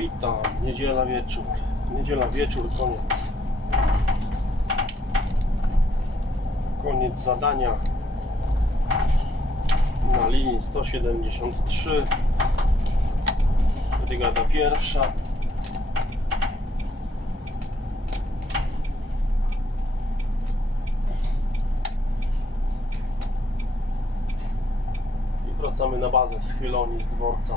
witam. Niedziela wieczór. Niedziela wieczór, koniec. Koniec zadania. Na linii 173. Brygada pierwsza. I wracamy na bazę z Chyloni, z dworca.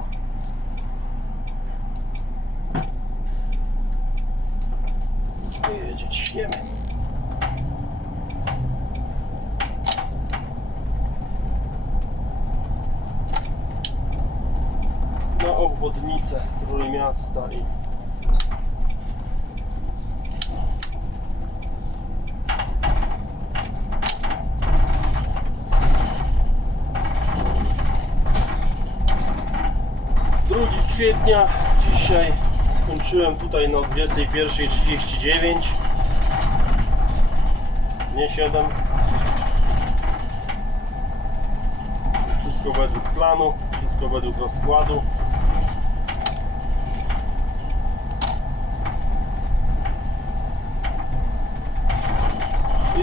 Jedzie, ciśniemy. Na obwodnicę Trójmiasta i Drugi kwietnia dzisiaj skończyłem tutaj na 21.39 nie 7 wszystko według planu wszystko według rozkładu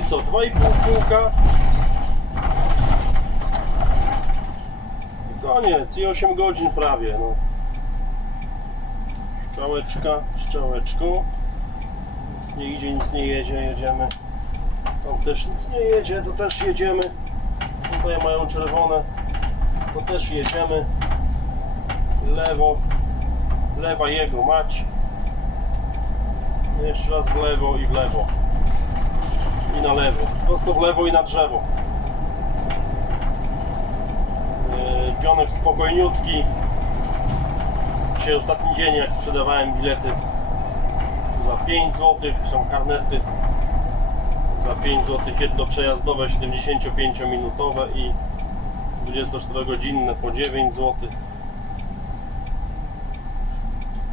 i co 2,5 kółka i koniec i 8 godzin prawie no Szczałeczka, szczałeczką. Nic nie idzie, nic nie jedzie, jedziemy. Tam też nic nie jedzie, to też jedziemy. Tutaj mają czerwone, to też jedziemy. Lewo, lewa jego mać. Jeszcze raz w lewo i w lewo. I na lewo. Prosto w lewo i na drzewo. Yy, Dzionek spokojniutki. Dzisiaj ostatni dzień, jak sprzedawałem bilety za 5 zł, są karnety za 5 zł, jedno przejazdowe 75-minutowe i 24-godzinne po 9 zł.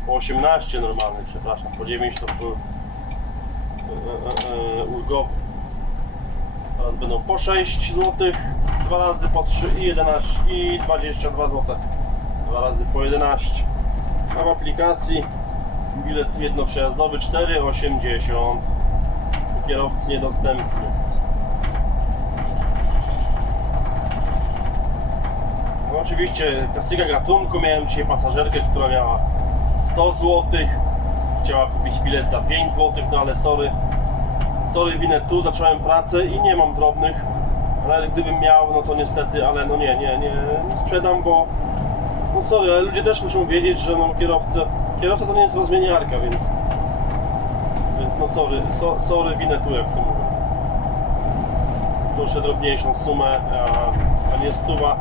Po 18 normalny, przepraszam, po 9 to był e, e, e, ulgowy. Teraz będą po 6 zł, dwa razy po 3 i 11 i 22 zł. Dwa razy po 11. A w aplikacji bilet jednoprzejazdowy 4,80 kierowcy niedostępny. No oczywiście klasyka gatunku miałem dzisiaj pasażerkę, która miała 100 zł chciała kupić bilet za 5 zł, no ale sorry sorry winę tu, zacząłem pracę i nie mam drobnych ale gdybym miał, no to niestety, ale no nie, nie, nie, nie sprzedam, bo no sorry, ale ludzie też muszą wiedzieć, że no kierowca, kierowca to nie jest rozmieniarka, więc więc no sorry, so, sorry winę tu, jak to mówię. Proszę drobniejszą sumę, a, a nie stuwa.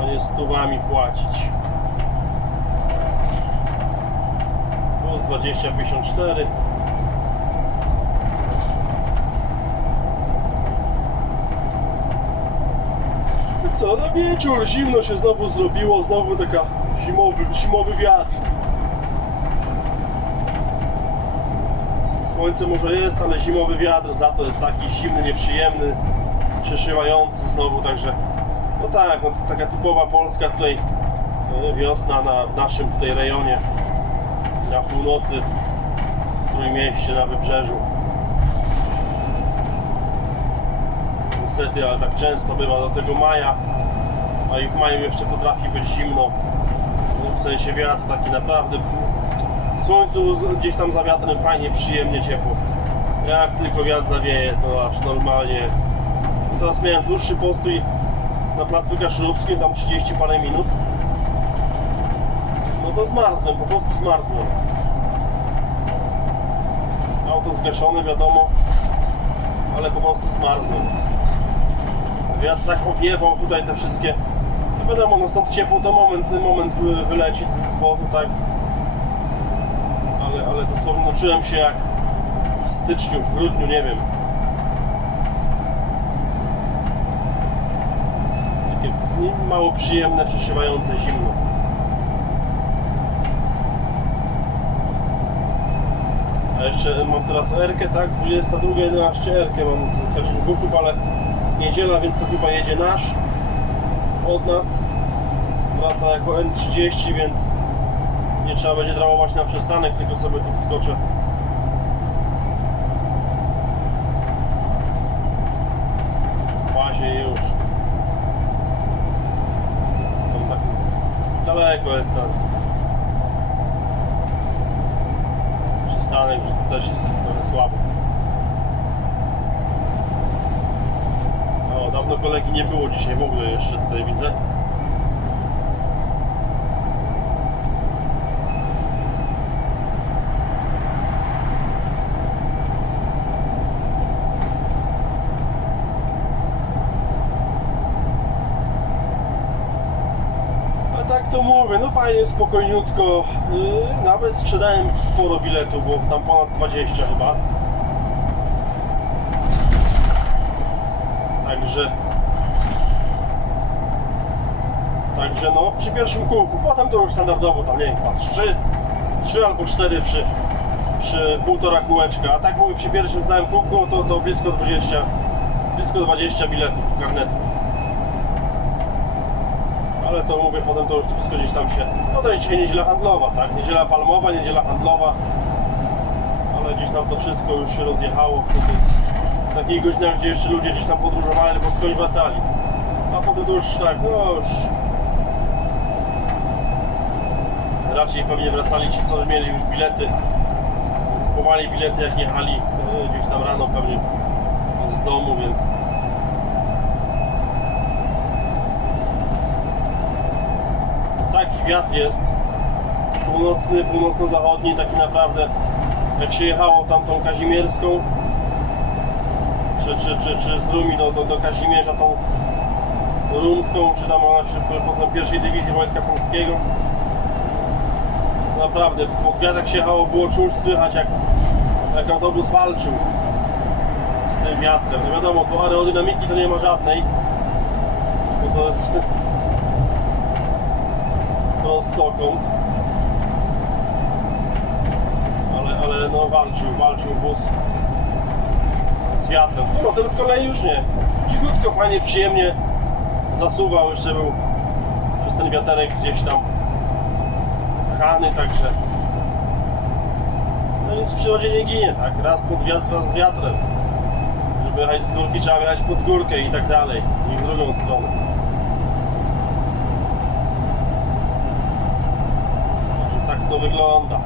A nie stuwami płacić. Plus 20,54 Co, no wieczór, zimno się znowu zrobiło, znowu taka zimowy, zimowy wiatr. Słońce może jest, ale zimowy wiatr za to jest taki zimny, nieprzyjemny, przeszywający znowu, także no tak, no taka typowa Polska tutaj e, wiosna na, w naszym tutaj rejonie na północy w Trójmieście, na Wybrzeżu. Niestety, ale tak często bywa do tego maja, a i w maju jeszcze potrafi być zimno, no, w sensie wiatr taki naprawdę, słońcu z- gdzieś tam za wiatrem fajnie, przyjemnie ciepło, jak tylko wiatr zawieje, to aż normalnie, teraz miałem dłuższy postój na placu Kaszubskim, tam 30 parę minut, no to zmarzłem, po prostu zmarzłem. Auto zgaszone, wiadomo, ale po prostu zmarzłem. Wiatr tak owiewał tutaj te wszystkie. No wiadomo, no stąd ciepło to moment, moment wy- wyleci z, z wozu, tak. Ale, ale dosłownie no, czułem się jak w styczniu, w grudniu, nie wiem. Takie mało przyjemne, przeszywające zimno. A jeszcze mam teraz Erkę, tak? 22.11 Erkę mam z Kaczynguków, ale niedziela, więc to chyba jedzie nasz od nas. wraca jako N30, więc nie trzeba będzie dramować na przystanek, tylko sobie tu wskoczę. Bazie już. Tam tak z- daleko jest ten przystanek, że też jest trochę słabo. O, dawno kolegi nie było dzisiaj w ogóle jeszcze tutaj widzę. A tak to mówię, no fajnie, spokojniutko. Yy, nawet sprzedałem sporo biletów, bo tam ponad 20 chyba. Także. Także no, przy pierwszym kółku, potem to już standardowo tam, nie wiem, chyba 3, 3 albo 4 przy, przy półtora kółeczka. A tak mówię, przy pierwszym całym kółku, no to, to blisko 20, blisko 20 biletów, karnetów. Ale to mówię, potem to już wszystko gdzieś tam się... No to jest dzisiaj niedziela handlowa, tak? Niedziela palmowa, niedziela handlowa. Ale gdzieś tam to wszystko już się rozjechało w takich godzinach, gdzie jeszcze ludzie gdzieś tam podróżowali albo skądś wracali. A potem to już tak, no już... Raczej pewnie wracali ci, co mieli już bilety. Kupowali bilety, jak jechali e, gdzieś tam rano pewnie z domu, więc... taki wiatr jest północny, północno-zachodni, taki naprawdę jak się jechało tam tą Kazimierską czy, czy, czy, czy z Rumi do, do, do Kazimierza tą rumską, czy tam ona się potem pierwszej dywizji Wojska Polskiego naprawdę pod wiatr jak się jechało było czuć, słychać jak, jak autobus walczył z tym wiatrem, no wiadomo, tu aerodynamiki to nie ma żadnej bo to jest prostokąt. Ale, ale no walczył, walczył wóz z wiatrem. Z powrotem z kolei już nie. Cichutko, fajnie, przyjemnie zasuwał, jeszcze był przez ten wiaterek gdzieś tam także no nic w przyrodzie nie ginie, tak? Raz pod wiatr, raz z wiatrem. Żeby jechać z górki trzeba jechać pod górkę i tak dalej. I w drugą stronę. Także tak to wygląda.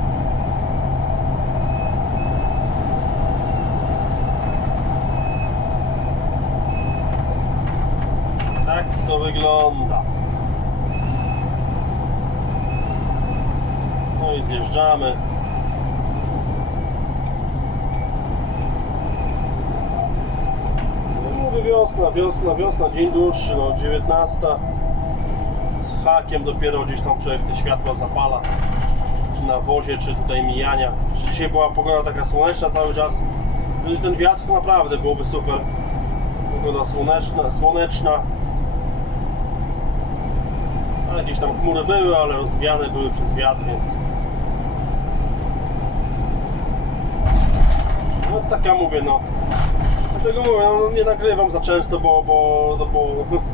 Tak to wygląda. I zjeżdżamy. No mówię wiosna, wiosna, wiosna, dzień dłuższy, no 19 z hakiem dopiero gdzieś tam człowiek te światła zapala. Czy na wozie, czy tutaj mijania. Czy dzisiaj była pogoda taka słoneczna cały czas? Gdyby ten wiatr to naprawdę byłoby super. Pogoda słoneczna, słoneczna. Ale gdzieś tam chmury były, ale rozwiane były przez wiatr, więc no tak ja mówię, no dlatego mówię, no, nie nagrywam za często, bo, bo, no, bo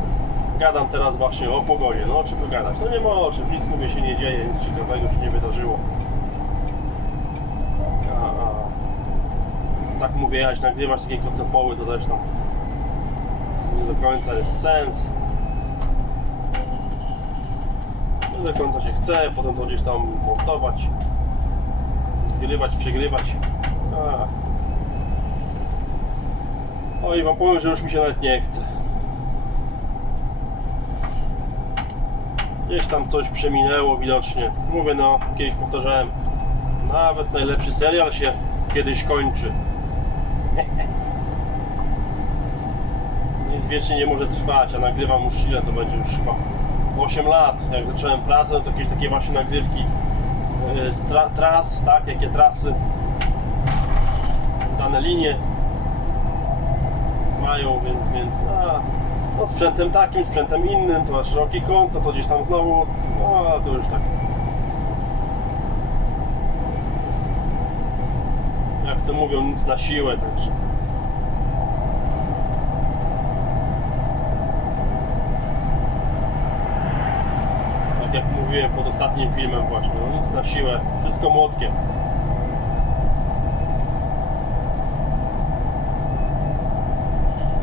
gadam teraz właśnie o pogodzie. No o czym tu gadać? No nie ma o czym, nic mówię się nie dzieje, nic ciekawego się nie wydarzyło. A, a, tak mówię, jechać, nagrywać takie kocopoły, to też tam nie do końca jest sens. Nie do końca się chce, potem to gdzieś tam montować, zgrywać, przegrywać. A. O i wam powiem, że już mi się nawet nie chce. Gdzieś tam coś przeminęło widocznie. Mówię no, kiedyś powtarzałem, nawet najlepszy serial się kiedyś kończy. Nic wiecznie nie może trwać, a nagrywam już ile to będzie już chyba 8 lat. Jak zacząłem pracę, to jakieś takie właśnie nagrywki e, z tra tras, tak, jakie trasy, dane linie mają, więc, więc a, no sprzętem takim, sprzętem innym, to na szeroki kąt, no to gdzieś tam znowu, no to już tak. Jak to mówią, nic na siłę, także. mówiłem pod ostatnim filmem właśnie, no nic na siłę, wszystko młotkiem.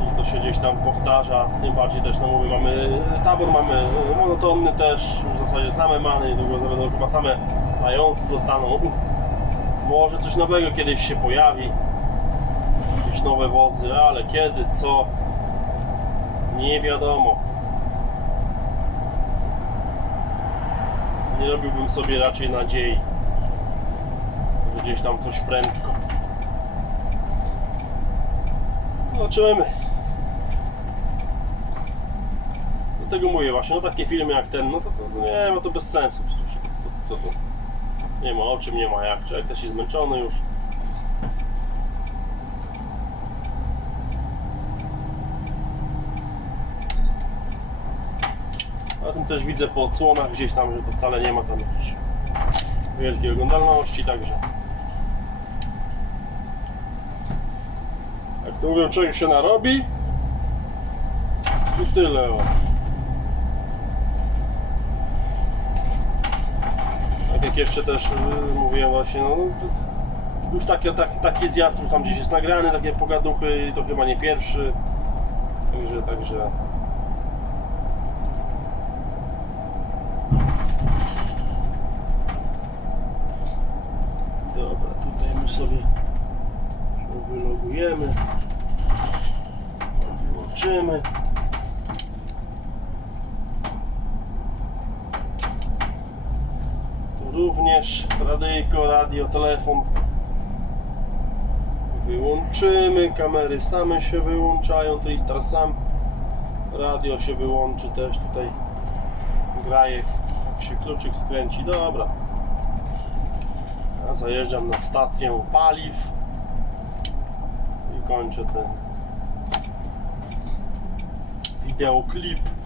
I to się gdzieś tam powtarza, tym bardziej też, no mówię, mamy tabor, mamy monotonny też, już w zasadzie same many, długo będą chyba same mające zostaną. Może coś nowego kiedyś się pojawi, jakieś nowe wozy, ale kiedy, co, nie wiadomo. Nie robiłbym sobie raczej nadziei, że gdzieś tam coś prędko. Zobaczymy. Dlatego mówię właśnie, no takie filmy jak ten, no to, to nie ma to bez sensu przecież. Co, co tu? Nie ma o czym, nie ma jak. Człowiek też jest zmęczony już. A tym też widzę po odsłonach gdzieś tam, że to wcale nie ma tam jakiejś wielkiej oglądalności, także. Jak to mówią, człowiek się narobi i tyle. Tak jak jeszcze też y, mówiłem właśnie, no, już taki, tak, taki zjazd już tam gdzieś jest nagrany, takie pogaduchy i to chyba nie pierwszy. Także, także. Dobra, tutaj my sobie wylogujemy. Wyłączymy. Również radyjko, radio, telefon. Wyłączymy, kamery same się wyłączają, Tristar sam. Radio się wyłączy też tutaj. Grajek, jak się kluczyk skręci, dobra. Ja zajeżdżam na stację paliw i kończę ten wideoklip.